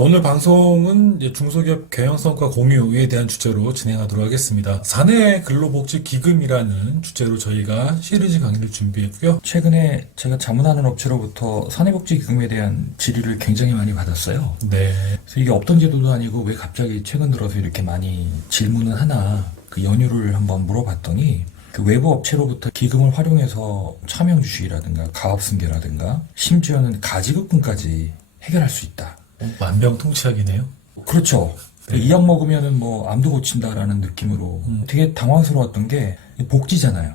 오늘 방송은 이제 중소기업 경영성과 공유에 대한 주제로 진행하도록 하겠습니다. 사내 근로복지기금이라는 주제로 저희가 시리즈 강의를 준비했고요. 최근에 제가 자문하는 업체로부터 사내복지기금에 대한 질의를 굉장히 많이 받았어요. 네. 그래서 이게 없던 제도도 아니고 왜 갑자기 최근 들어서 이렇게 많이 질문을 하나 그 연유를 한번 물어봤더니 그 외부 업체로부터 기금을 활용해서 차명주식이라든가 가업승계라든가 심지어는 가지급금까지 해결할 수 있다. 만병통치약이네요. 그렇죠. 네. 이 약 먹으면은 뭐 암도 고친다라는 느낌으로 되게 당황스러웠던 게 복지잖아요.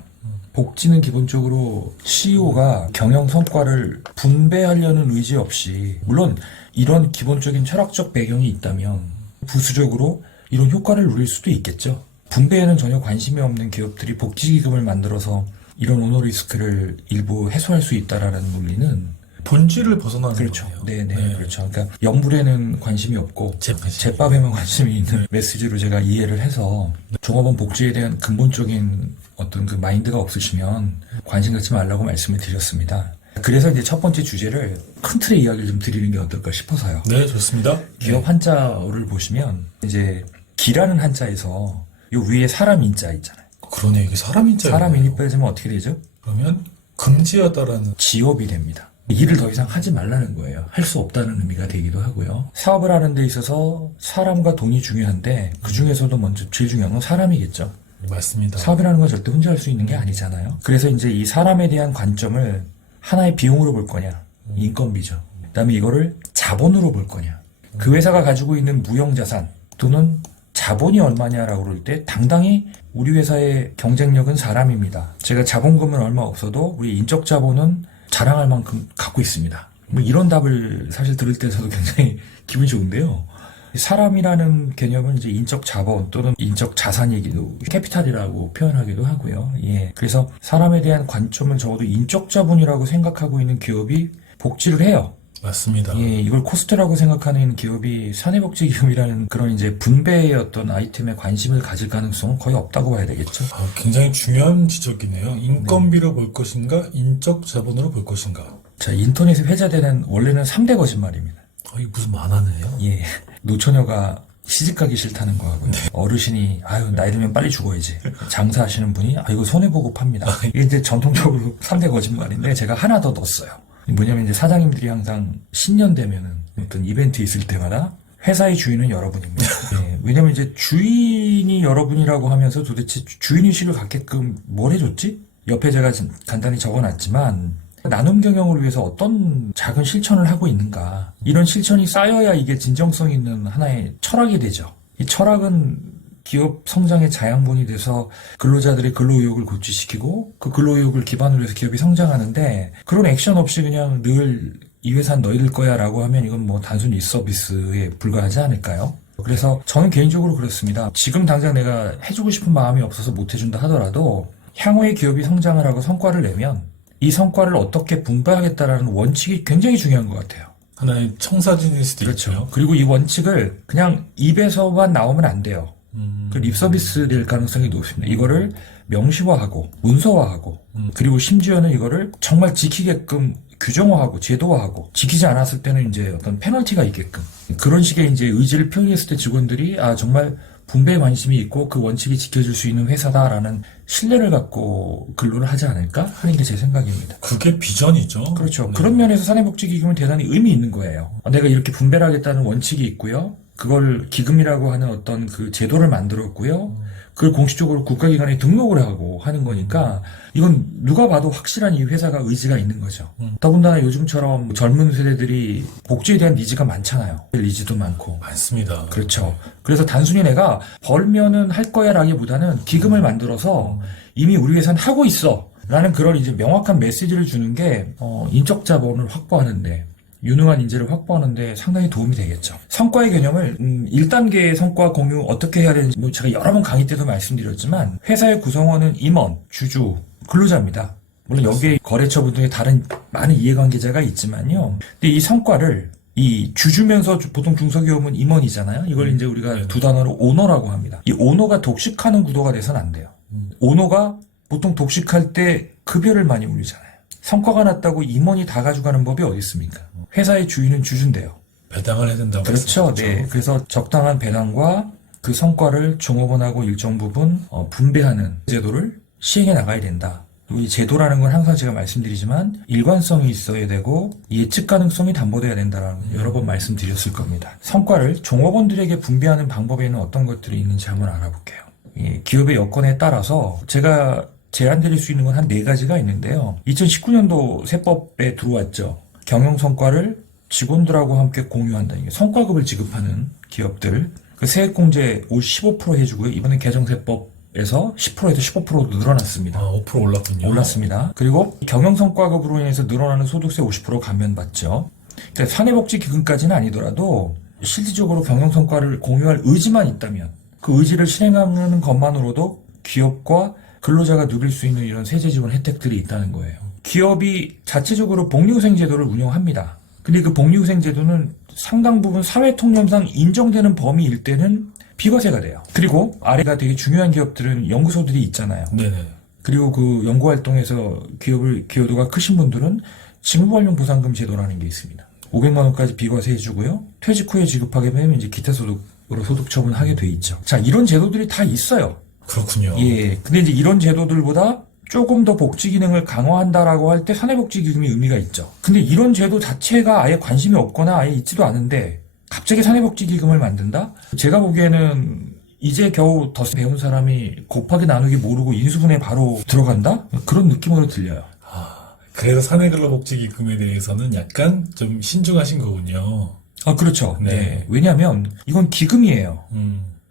복지는 기본적으로 CEO가 경영 성과를 분배하려는 의지 없이 물론 이런 기본적인 철학적 배경이 있다면 부수적으로 이런 효과를 누릴 수도 있겠죠. 분배에는 전혀 관심이 없는 기업들이 복지기금을 만들어서 이런 오너리스크를 일부 해소할 수 있다라는 논리는 본질을 벗어나는 그렇죠. 거예요. 네네. 그렇죠. 그러니까 연불에는 관심이 없고 제밥에만 관심이 있는 메시지로 제가 이해를 해서 종업원 복지에 대한 근본적인 어떤 그 마인드가 없으시면 관심 갖지 말라고 말씀을 드렸습니다. 그래서 이제 첫 번째 주제를 큰 틀의 이야기를 좀 드리는 게 어떨까 싶어서요. 네, 좋습니다. 기업 한자를 보시면 이제 기라는 한자에서 요 위에 사람 인자 있잖아요. 그러네, 이게 사람 인자. 사람 인이 빼지면 어떻게 되죠? 그러면 금지하다라는. 지업이 됩니다. 일을 더 이상 하지 말라는 거예요. 할 수 없다는 의미가 되기도 하고요. 사업을 하는 데 있어서 사람과 돈이 중요한데 그 중에서도 먼저 제일 중요한 건 사람이겠죠. 맞습니다. 사업이라는 건 절대 혼자 할 수 있는 게 아니잖아요. 그래서 이제 이 사람에 대한 관점을 하나의 비용으로 볼 거냐, 인건비죠. 그다음에 이거를 자본으로 볼 거냐. 그 회사가 가지고 있는 무형자산 또는 자본이 얼마냐라고 그럴 때 당당히 우리 회사의 경쟁력은 사람입니다. 제가 자본금은 얼마 없어도 우리 인적 자본은 자랑할 만큼 갖고 있습니다. 뭐 이런 답을 사실 들을 때 저도 굉장히 기분이 좋은데요. 사람이라는 개념은 이제 인적 자본 또는 인적 자산이기도 캐피탈이라고 표현하기도 하고요. 예. 그래서 사람에 대한 관점을 적어도 인적 자본이라고 생각하고 있는 기업이 복지를 해요. 맞습니다. 예, 이걸 코스트라고 생각하는 기업이 사내복지기금이라는 그런 이제 분배의 어떤 아이템에 관심을 가질 가능성은 거의 없다고 봐야 되겠죠. 굉장히 중요한 지적이네요. 인건비로 볼 것인가, 인적 자본으로 볼 것인가. 자, 인터넷에 회자되는 원래는 3대 거짓말입니다. 이게 무슨 만화네요. 예. 노처녀가 시집가기 싫다는 거하고요. 어르신이 아유 나이 들면 빨리 죽어야지. 장사하시는 분이 이거 손해보고 팝니다. 이게 이제 전통적으로 3대 거짓말인데 제가 하나 더 넣었어요. 뭐냐면 이제 사장님들이 항상 신년 되면은 어떤 이벤트 있을 때마다 회사의 주인은 여러분입니다. 예, 왜냐면 이제 주인이 여러분이라고 하면서 도대체 주인의식을 갖게끔 뭘 해줬지? 옆에 제가 간단히 적어놨지만 나눔 경영을 위해서 어떤 작은 실천을 하고 있는가. 이런 실천이 쌓여야 이게 진정성 있는 하나의 철학이 되죠. 이 철학은 기업 성장의 자양분이 돼서 근로자들의 근로의욕을 고취시키고 그 근로의욕을 기반으로 해서 기업이 성장하는데 그런 액션 없이 그냥 늘 이 회사는 너희들 거야 라고 하면 이건 뭐 단순히 서비스에 불과하지 않을까요? 그래서 저는 개인적으로 그렇습니다. 지금 당장 내가 해주고 싶은 마음이 없어서 못 해준다 하더라도 향후에 기업이 성장을 하고 성과를 내면 이 성과를 어떻게 분배하겠다라는 원칙이 굉장히 중요한 것 같아요. 하나의 청사진일 수도 그렇죠. 있고요. 그리고 이 원칙을 그냥 입에서만 나오면 안 돼요. 그 립서비스 될 가능성이 높습니다. 이거를 명시화하고 문서화하고 그리고 심지어는 이거를 정말 지키게끔 규정화하고 제도화하고 지키지 않았을 때는 이제 어떤 페널티가 있게끔 그런 식의 이제 의지를 표현했을 때 직원들이 정말 분배에 관심이 있고 그 원칙이 지켜질 수 있는 회사다라는 신뢰를 갖고 근로를 하지 않을까 하는 게 제 생각입니다. 그게 비전이죠. 그렇죠. 네. 그런 면에서 사내복지기금은 대단히 의미 있는 거예요. 내가 이렇게 분배를 하겠다는 원칙이 있고요. 그걸 기금이라고 하는 어떤 그 제도를 만들었고요. 그걸 공식적으로 국가기관에 등록을 하고 하는 거니까 이건 누가 봐도 확실한 이 회사가 의지가 있는 거죠. 더군다나 요즘처럼 젊은 세대들이 복지에 대한 니즈가 많잖아요. 니즈도 많고. 많습니다. 그렇죠. 그래서 단순히 내가 벌면은 할 거야 라기보다는 기금을 만들어서 이미 우리 회사는 하고 있어 라는 그런 이제 명확한 메시지를 주는 게 인적 자본을 확보하는데 유능한 인재를 확보하는데 상당히 도움이 되겠죠. 성과의 개념을 1단계의 성과 공유 어떻게 해야 되는지 제가 여러 번 강의 때도 말씀드렸지만 회사의 구성원은 임원, 주주, 근로자입니다. 물론 여기에 거래처 분들의 다른 많은 이해관계자가 있지만요. 근데 이 성과를 이 주주면서 보통 중소기업은 임원이잖아요. 이걸 이제 우리가 두 단어로 오너라고 합니다. 이 오너가 독식하는 구도가 돼서는 안 돼요. 오너가 보통 독식할 때 급여를 많이 올리잖아요. 성과가 났다고 임원이 다 가져가는 법이 어디 있습니까? 회사의 주인은 주주인데요. 배당을 해야 된다고 그렇죠. 말씀하셨죠. 네. 그래서 적당한 배당과 그 성과를 종업원하고 일정 부분 분배하는 제도를 시행해 나가야 된다. 이 제도라는 건 항상 제가 말씀드리지만 일관성이 있어야 되고 예측 가능성이 담보돼야 된다라는 여러 번 말씀드렸을 겁니다. 성과를 종업원들에게 분배하는 방법에는 어떤 것들이 있는지 한번 알아볼게요. 기업의 여건에 따라서 제가 제안드릴 수 있는 건 한 4가지가 있는데요. 2019년도 세법에 들어왔죠. 경영 성과를 직원들하고 함께 공유한다. 이게 성과급을 지급하는 기업들. 그 세액공제 15% 해주고요. 이번에 개정세법에서 10%에서 15%로 늘어났습니다. 5% 올랐군요. 올랐습니다. 그리고 경영성과급으로 인해서 늘어나는 소득세 50% 감면받죠. 그러니까 사내복지기금까지는 아니더라도 실질적으로 경영성과를 공유할 의지만 있다면 그 의지를 실행하는 것만으로도 기업과 근로자가 누릴 수 있는 이런 세제 지원 혜택들이 있다는 거예요. 기업이 자체적으로 복리후생 제도를 운영합니다. 근데 그 복리후생 제도는 상당 부분 사회통념상 인정되는 범위일 때는 비과세가 돼요. 그리고 아래가 되게 중요한 기업들은 연구소들이 있잖아요. 네네. 그리고 그 연구활동에서 기여도가 크신 분들은 직무활용 보상금 제도라는 게 있습니다. 500만 원까지 비과세 해주고요. 퇴직 후에 지급하게 되면 이제 기타 소득으로 소득 처분하게 돼 있죠. 자, 이런 제도들이 다 있어요. 그렇군요. 예. 근데 이제 이런 제도들보다 조금 더 복지 기능을 강화한다라고 할 때 사내복지기금이 의미가 있죠. 근데 이런 제도 자체가 아예 관심이 없거나 아예 있지도 않은데 갑자기 사내복지기금을 만든다? 제가 보기에는 이제 겨우 더 배운 사람이 곱하기 나누기 모르고 인수분해 바로 들어간다? 그런 느낌으로 들려요. 그래서 사내근로복지기금에 대해서는 약간 좀 신중하신 거군요. 그렇죠. 네. 네. 왜냐하면 이건 기금이에요.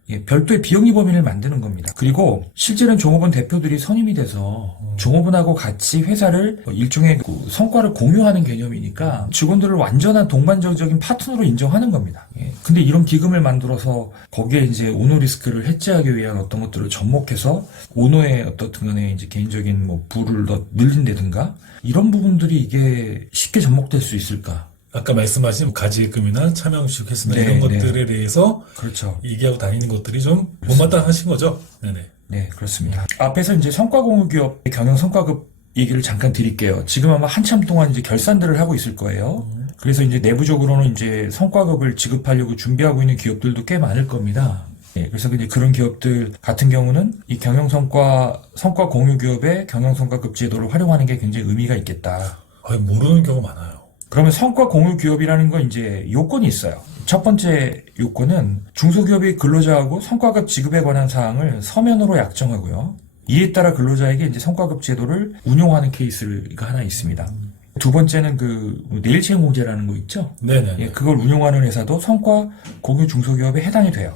예, 별도의 비영리 범위를 만드는 겁니다. 그리고 실제는 종업원 대표들이 선임이 돼서 종업원하고 같이 회사를 일종의 그 성과를 공유하는 개념이니까 직원들을 완전한 동반자적인 파트너로 인정하는 겁니다. 예, 근데 이런 기금을 만들어서 거기에 이제 오너 리스크를 해지하기 위한 어떤 것들을 접목해서 오너의 어떻든 간에 이제 개인적인 뭐 부를 더 늘린다든가 이런 부분들이 이게 쉽게 접목될 수 있을까? 아까 말씀하신 가지금이나 차명식 횟수나 네, 이런 네. 것들에 대해서 그렇죠. 얘기하고 다니는 것들이 좀 못마땅하신 거죠. 네네. 네, 그렇습니다. 앞에서 이제 성과공유기업의 경영성과급 얘기를 잠깐 드릴게요. 지금 아마 한참 동안 이제 결산들을 하고 있을 거예요. 그래서 이제 내부적으로는 이제 성과급을 지급하려고 준비하고 있는 기업들도 꽤 많을 겁니다. 네, 그래서 이제 그런 기업들 같은 경우는 이 성과공유기업의 경영성과급 제도를 활용하는 게 굉장히 의미가 있겠다. 모르는 경우 많아요. 그러면 성과 공유 기업이라는 건 이제 요건이 있어요. 첫 번째 요건은 중소기업의 근로자하고 성과급 지급에 관한 사항을 서면으로 약정하고요. 이에 따라 근로자에게 이제 성과급 제도를 운용하는 케이스가 하나 있습니다. 두 번째는 그 내일채용 공제라는 거 있죠? 네네. 예, 그걸 운용하는 회사도 성과 공유 중소기업에 해당이 돼요.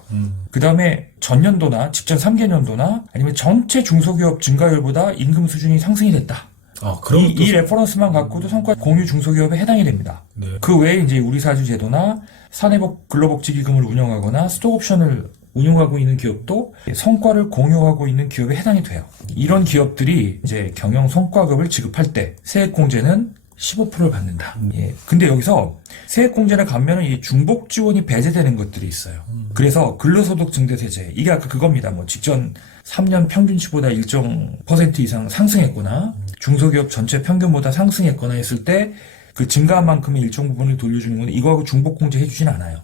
그 다음에 전년도나 직전 3개년도나 아니면 전체 중소기업 증가율보다 임금 수준이 상승이 됐다. 그럼 이 레퍼런스만 갖고도 성과 공유 중소기업에 해당이 됩니다. 네. 그 외에 이제 우리사주 제도나 사내복 근로복지기금을 운영하거나 스톡옵션을 운용하고 있는 기업도 성과를 공유하고 있는 기업에 해당이 돼요. 이런 기업들이 이제 경영 성과급을 지급할 때 세액공제는 15%를 받는다. 예. 근데 여기서 세액공제를 가면은 이 중복 지원이 배제되는 것들이 있어요. 그래서 근로소득 증대세제 이게 아까 그겁니다. 뭐 직전 3년 평균치보다 일정 퍼센트 이상 상승했거나 중소기업 전체 평균보다 상승했거나 했을 때 그 증가한 만큼의 일정 부분을 돌려주는 건 이거하고 중복공제 해주진 않아요.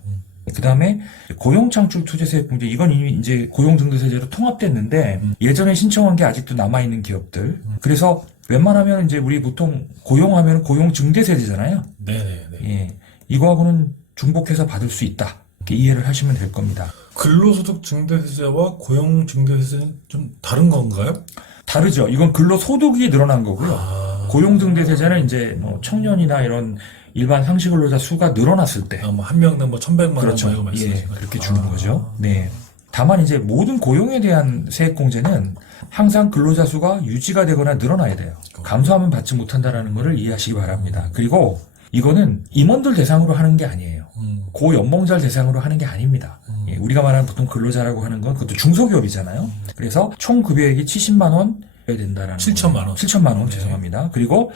그 다음에 고용창출투자세액공제 이건 이미 이제 고용증대세제로 통합됐는데 예전에 신청한 게 아직도 남아있는 기업들. 그래서 웬만하면 이제 우리 보통 고용하면 고용증대세제잖아요. 네네네. 예, 이거하고는 중복해서 받을 수 있다. 이렇게 이해를 하시면 될 겁니다. 근로소득 증대세제와 고용 증대세제는 좀 다른 건가요? 다르죠. 이건 근로소득이 늘어난 거고요. 고용증대세제는 이제 뭐 청년이나 이런 일반 상시 근로자 수가 늘어났을 때 뭐 한 명당 뭐 1,100만 그렇죠. 원 이거 말씀하신 예, 거죠? 그렇게 주는 거죠. 네. 다만 이제 모든 고용에 대한 세액공제는 항상 근로자 수가 유지가 되거나 늘어나야 돼요. 감소하면 받지 못한다라는 것을 이해하시기 바랍니다. 그리고 이거는 임원들 대상으로 하는 게 아니에요. 고연봉자 대상으로 하는 게 아닙니다. 예, 우리가 말하는 보통 근로자라고 하는 건 그것도 중소기업이잖아요. 그래서 총 급여액이 70만 원 해야 된다라는 7천만 원. 7천만 원 네. 죄송합니다. 그리고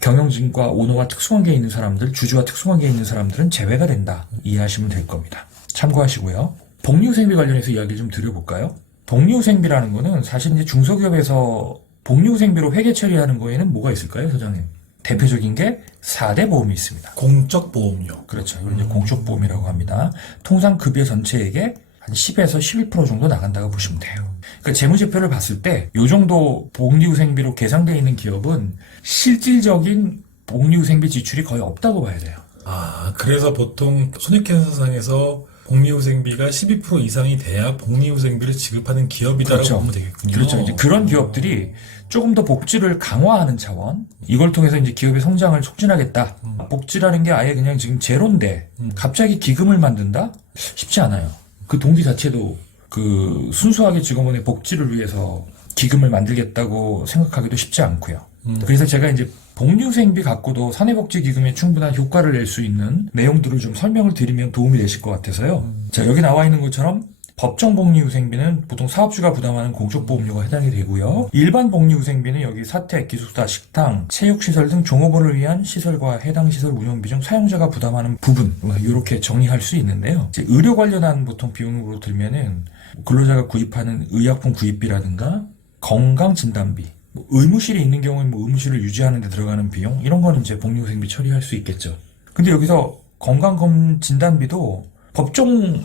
경영진과 오너와 특수관계에 있는 사람들, 주주와 특수관계에 있는 사람들은 제외가 된다. 이해하시면 될 겁니다. 참고하시고요. 복리후생비 관련해서 이야기를 좀 드려볼까요? 복리후생비라는 거는 사실 이제 중소기업에서 복리후생비로 회계 처리하는 거에는 뭐가 있을까요, 소장님? 대표적인 게 4대 보험이 있습니다. 공적 보험료. 그렇죠. 이걸 이제 공적보험이라고 합니다. 통상 급여 전체액의 한 10에서 11% 정도 나간다고 보시면 돼요. 그러니까 재무제표를 봤을 때 이 정도 복리후생비로 계상되어 있는 기업은 실질적인 복리후생비 지출이 거의 없다고 봐야 돼요. 아, 그래서 보통 손익계산서상에서 복리후생비가 12% 이상이 돼야 복리후생비를 지급하는 기업이다라고 그렇죠. 보면 되겠군요. 그렇죠. 이제 그런 기업들이 조금 더 복지를 강화하는 차원, 이걸 통해서 이제 기업의 성장을 촉진하겠다. 복지라는 게 아예 그냥 지금 제로인데 갑자기 기금을 만든다? 쉽지 않아요. 그 동기 자체도 그 순수하게 직원의 복지를 위해서 기금을 만들겠다고 생각하기도 쉽지 않고요. 그래서 제가 이제 복리후생비 갖고도 사내복지기금에 충분한 효과를 낼 수 있는 내용들을 좀 설명을 드리면 도움이 되실 것 같아서요. 자, 여기 나와 있는 것처럼 법정 복리후생비는 보통 사업주가 부담하는 공적보험료가 해당이 되고요. 일반 복리후생비는 여기 사택, 기숙사, 식당, 체육시설 등 종업원을 위한 시설과 해당 시설 운영비 중 사용자가 부담하는 부분, 이렇게 정리할 수 있는데요. 이제 의료 관련한 보통 비용으로 들면은 근로자가 구입하는 의약품 구입비라든가 건강진단비, 의무실이 있는 경우는 의무실을 유지하는 데 들어가는 비용, 이런 거는 이제 복리후생비 처리할 수 있겠죠. 근데 여기서 건강진단비도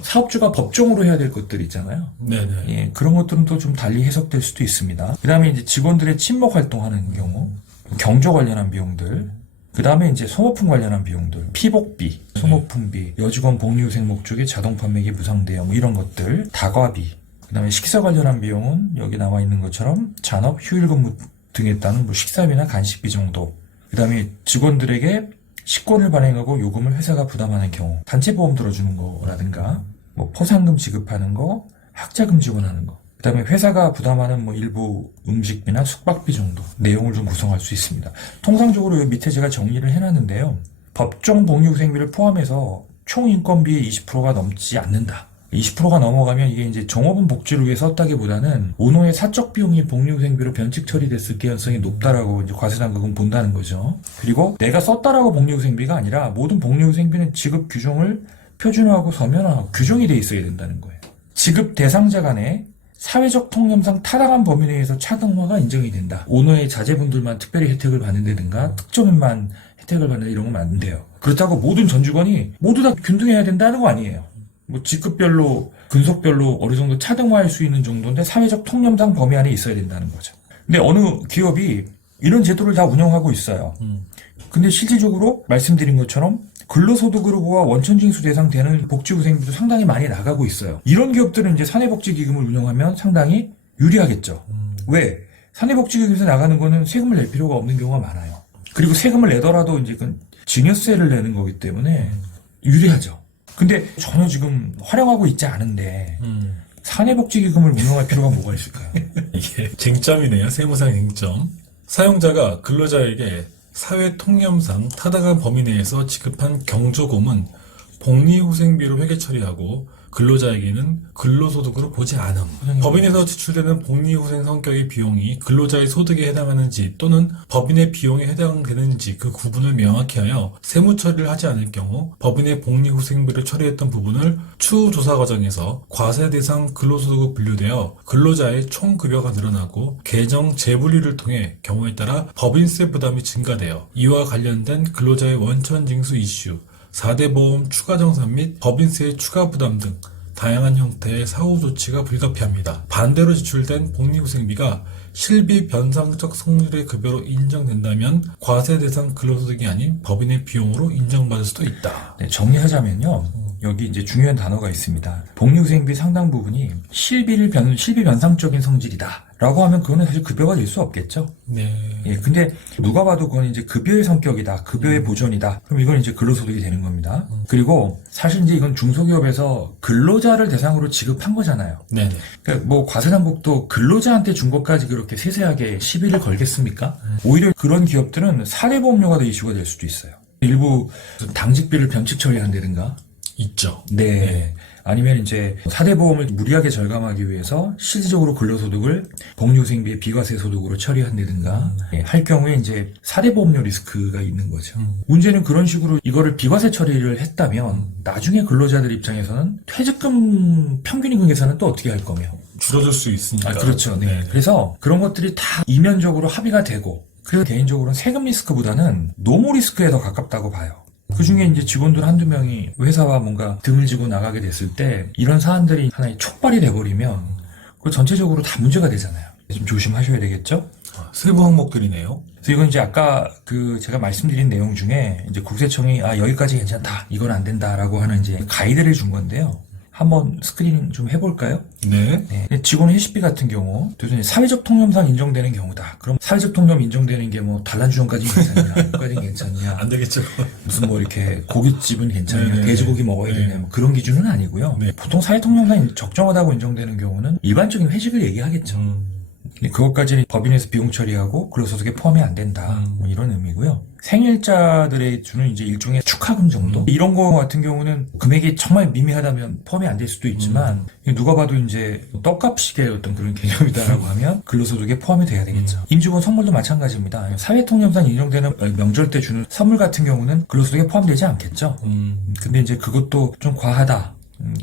사업주가 법정으로 해야 될 것들 있잖아요. 네네. 예, 그런 것들은 또 좀 달리 해석될 수도 있습니다. 그 다음에 이제 직원들의 친목 활동하는 경우, 경조 관련한 비용들, 그 다음에 이제 소모품 관련한 비용들, 피복비, 소모품비, 여직원 복리후생 목적의 자동 판매기 무상대여, 이런 것들, 다과비, 그 다음에 식사 관련한 비용은 여기 나와 있는 것처럼 잔업, 휴일근무 등에 따른 식사비나 간식비 정도, 그 다음에 직원들에게 식권을 발행하고 요금을 회사가 부담하는 경우, 단체보험 들어주는 거라든가, 포상금 지급하는 거, 학자금 지원하는 거, 그 다음에 회사가 부담하는 일부 음식비나 숙박비 정도 내용을 좀 구성할 수 있습니다. 통상적으로 여기 밑에 제가 정리를 해놨는데요. 법정 복리후생비를 포함해서 총 인건비의 20%가 넘지 않는다. 20%가 넘어가면 이게 이제 종업원 복지를 위해 썼다기보다는 오노의 사적 비용이 복리후생비로 변칙 처리됐을 가능성이 높다라고 이제 과세당국은 본다는 거죠. 그리고 내가 썼다라고 복리후생비가 아니라 모든 복리후생비는 지급 규정을 표준화하고 서면화하고 규정이 돼 있어야 된다는 거예요. 지급 대상자 간에 사회적 통념상 타당한 범위 내에서 차등화가 인정이 된다. 오너의 자제분들만 특별히 혜택을 받는다든가 특정인만 혜택을 받는다 이런 건 안 돼요. 그렇다고 모든 전 직원이 모두 다 균등해야 된다는 거 아니에요. 직급별로 근속별로 어느 정도 차등화할 수 있는 정도인데 사회적 통념상 범위 안에 있어야 된다는 거죠. 근데 어느 기업이 이런 제도를 다 운영하고 있어요. 근데 실질적으로 말씀드린 것처럼 근로소득으로 보아 원천징수 대상 되는 복지후생비도 상당히 많이 나가고 있어요. 이런 기업들은 이제 사내복지기금을 운영하면 상당히 유리하겠죠. 왜? 사내복지기금에서 나가는 거는 세금을 낼 필요가 없는 경우가 많아요. 그리고 세금을 내더라도 이제 그 증여세를 내는 거기 때문에 유리하죠. 근데 전혀 지금 활용하고 있지 않은데 사내복지기금을 운영할 필요가 뭐가 있을까요? 이게 쟁점이네요. 세무상 쟁점. 사용자가 근로자에게 사회 통념상 타당한 범위 내에서 지급한 경조금은 복리후생비로 회계 처리하고 근로자에게는 근로소득으로 보지 않음. 법인에서 지출되는 복리후생 성격의 비용이 근로자의 소득에 해당하는지 또는 법인의 비용에 해당되는지 그 구분을 명확히 하여 세무 처리를 하지 않을 경우 법인의 복리후생비를 처리했던 부분을 추후 조사 과정에서 과세 대상 근로소득으로 분류되어 근로자의 총급여가 늘어나고 계정 재분리를 통해 경우에 따라 법인세 부담이 증가되어 이와 관련된 근로자의 원천징수 이슈, 4대 보험 추가 정산 및 법인세의 추가 부담 등 다양한 형태의 사후 조치가 불가피합니다. 반대로 지출된 복리후생비가 실비 변상적 성질의 급여로 인정된다면 과세 대상 근로소득이 아닌 법인의 비용으로 인정받을 수도 있다. 네, 정리하자면요. 여기 이제 중요한 단어가 있습니다. 복리후생비 상당 부분이 실비 변상적인 성질이다. 라고 하면 그거는 사실 급여가 될 수 없겠죠. 네. 예, 근데 누가 봐도 그건 이제 급여의 성격이다. 급여의 보전이다. 그럼 이건 이제 근로소득이 되는 겁니다. 그리고 사실 이제 이건 중소기업에서 근로자를 대상으로 지급한 거잖아요. 네네. 그러니까 과세당국도 근로자한테 준 것까지 그렇게 세세하게 시비를 걸겠습니까? 오히려 그런 기업들은 사례보험료가 더 이슈가 될 수도 있어요. 일부 당직비를 변칙 처리한다든가. 있죠. 네. 아니면 이제 사대보험을 무리하게 절감하기 위해서 실질적으로 근로소득을 복리후생비의 비과세 소득으로 처리한다든가 할 경우에 이제 사대보험료 리스크가 있는 거죠. 문제는 그런 식으로 이거를 비과세 처리를 했다면 나중에 근로자들 입장에서는 퇴직금 평균임금 계산은 또 어떻게 할 거며? 줄어들 수 있으니까. 그렇죠. 네. 그래서 그런 것들이 다 이면적으로 합의가 되고 그래서 개인적으로는 세금 리스크보다는 노무 리스크에 더 가깝다고 봐요. 그 중에 이제 직원들 한두 명이 회사와 뭔가 등을 지고 나가게 됐을 때 이런 사안들이 하나의 촉발이 돼버리면 그 전체적으로 다 문제가 되잖아요. 좀 조심하셔야 되겠죠? 세부 항목들이네요. 그래서 이건 이제 아까 제가 말씀드린 내용 중에 이제 국세청이 여기까지 괜찮다, 이건 안 된다라고 하는 이제 가이드를 준 건데요. 한번 스크린 좀 해볼까요? 네. 네. 직원 회식비 같은 경우, 사회적 통념상 인정되는 경우다. 그럼 사회적 통념 인정되는 게 뭐 단란주점까지 괜찮냐, 여기까지는 괜찮냐, 안 되겠죠. 무슨 뭐 이렇게 고깃집은 괜찮냐, 네네네. 돼지고기 먹어야 네. 되냐, 뭐 그런 기준은 아니고요. 네. 보통 사회 통념상 적정하다고 인정되는 경우는 일반적인 회식을 얘기하겠죠. 그것까지는 법인에서 비용 처리하고 근로소득에 포함이 안 된다. 뭐 이런 의미고요. 생일자들에 주는 이제 일종의 축하금 정도? 이런 거 같은 경우는 금액이 정말 미미하다면 포함이 안 될 수도 있지만 누가 봐도 이제 떡값식의 어떤 그런 개념이다라고 하면 근로소득에 포함이 돼야 되겠죠. 임직원 선물도 마찬가지입니다. 사회통념상 인정되는 명절 때 주는 선물 같은 경우는 근로소득에 포함되지 않겠죠. 근데 이제 그것도 좀 과하다.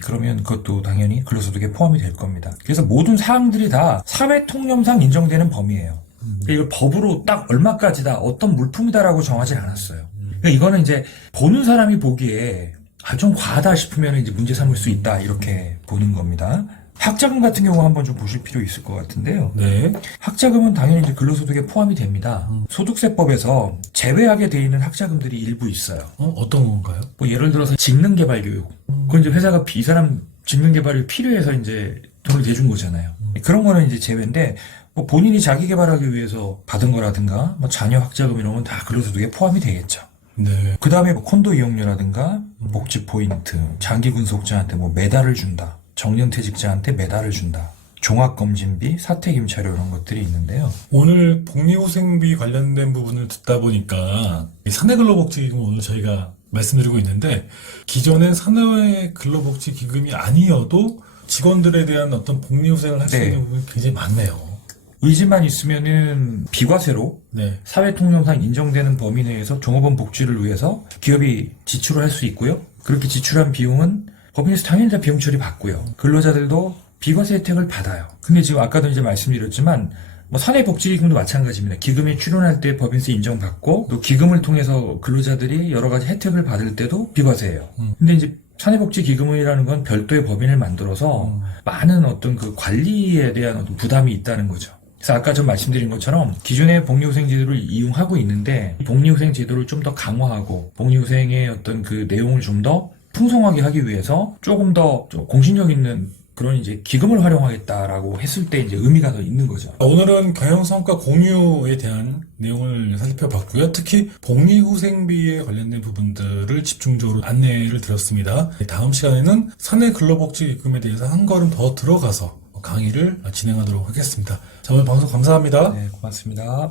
그러면 그것도 당연히 근로소득에 포함이 될 겁니다. 그래서 모든 사항들이 다 사회통념상 인정되는 범위예요. 그러니까 이걸 법으로 딱 얼마까지다, 어떤 물품이다라고 정하진 않았어요. 그러니까 이거는 이제 보는 사람이 보기에 좀 과하다 싶으면 이제 문제 삼을 수 있다, 이렇게 보는 겁니다. 학자금 같은 경우 한번 좀 보실 필요 있을 것 같은데요. 네. 학자금은 당연히 이제 근로소득에 포함이 됩니다. 소득세법에서 제외하게 돼 있는 학자금들이 일부 있어요. 어떤 건가요? 뭐 예를 들어서 직능개발교육. 그건 이제 회사가 이 사람 직능개발이 필요해서 이제 돈을 대준 거잖아요. 그런 거는 이제 제외인데, 뭐 본인이 자기 개발하기 위해서 받은 거라든가, 뭐 자녀 학자금 이런 건 다 근로소득에 포함이 되겠죠. 네. 그 다음에 뭐 콘도 이용료라든가, 복지 포인트, 장기 군속자한테 뭐 메달을 준다, 정년퇴직자한테 메달을 준다, 종합검진비, 사퇴김차료 이런 것들이 있는데요. 오늘 복리후생비 관련된 부분을 듣다 보니까 이 사내근로복지기금 오늘 저희가 말씀드리고 있는데, 기존엔 사내근로복지기금이 아니어도 직원들에 대한 어떤 복리후생을 할 수 네. 있는 부분이 굉장히 많네요. 의지만 있으면은 비과세로 네. 사회통념상 인정되는 범위 내에서 종업원 복지를 위해서 기업이 지출을 할 수 있고요. 그렇게 지출한 비용은 법인에서 당연히 다 비용 처리 받고요. 근로자들도 비과세 혜택을 받아요. 근데 지금 아까도 이제 말씀드렸지만 뭐 사내복지기금도 마찬가지입니다. 기금에 출연할 때 법인세 인정받고, 또 기금을 통해서 근로자들이 여러 가지 혜택을 받을 때도 비과세예요. 근데 이제 사내복지기금이라는 건 별도의 법인을 만들어서 많은 어떤 그 관리에 대한 어떤 부담이 있다는 거죠. 그래서 아까 좀 말씀드린 것처럼 기존의 복리후생 제도를 이용하고 있는데, 복리후생 제도를 좀 더 강화하고 복리후생의 어떤 그 내용을 좀 더 풍성하게 하기 위해서 조금 더 공신력 있는 그런 이제 기금을 활용하겠다라고 했을 때 이제 의미가 더 있는 거죠. 오늘은 경영성과 공유에 대한 내용을 살펴봤고요. 특히 복리후생비에 관련된 부분들을 집중적으로 안내를 드렸습니다. 다음 시간에는 사내근로복지기금에 대해서 한 걸음 더 들어가서 강의를 진행하도록 하겠습니다. 자, 오늘 방송 감사합니다. 네, 고맙습니다.